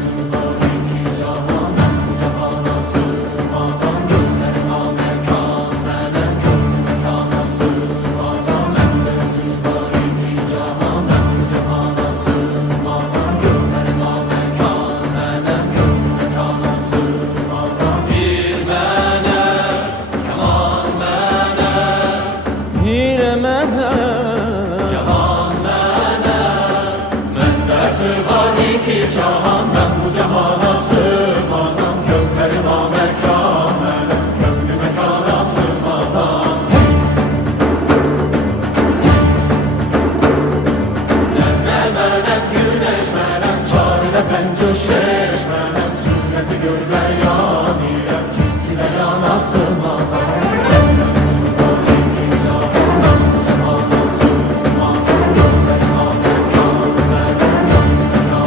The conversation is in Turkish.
sığar iki cahan, ben bu cihana sığmazam. Gönlüme mekan, melek gönlü mekana sığmazam. Bende sığar iki cahan, ben bu cihana sığmazam. Gönlüme mekan, melek gönlü mekana sığmazam. Bir mene, keman mene, Hire mene, cahan mene. Bende sığar iki cahan, ben bu cihana sığmazam.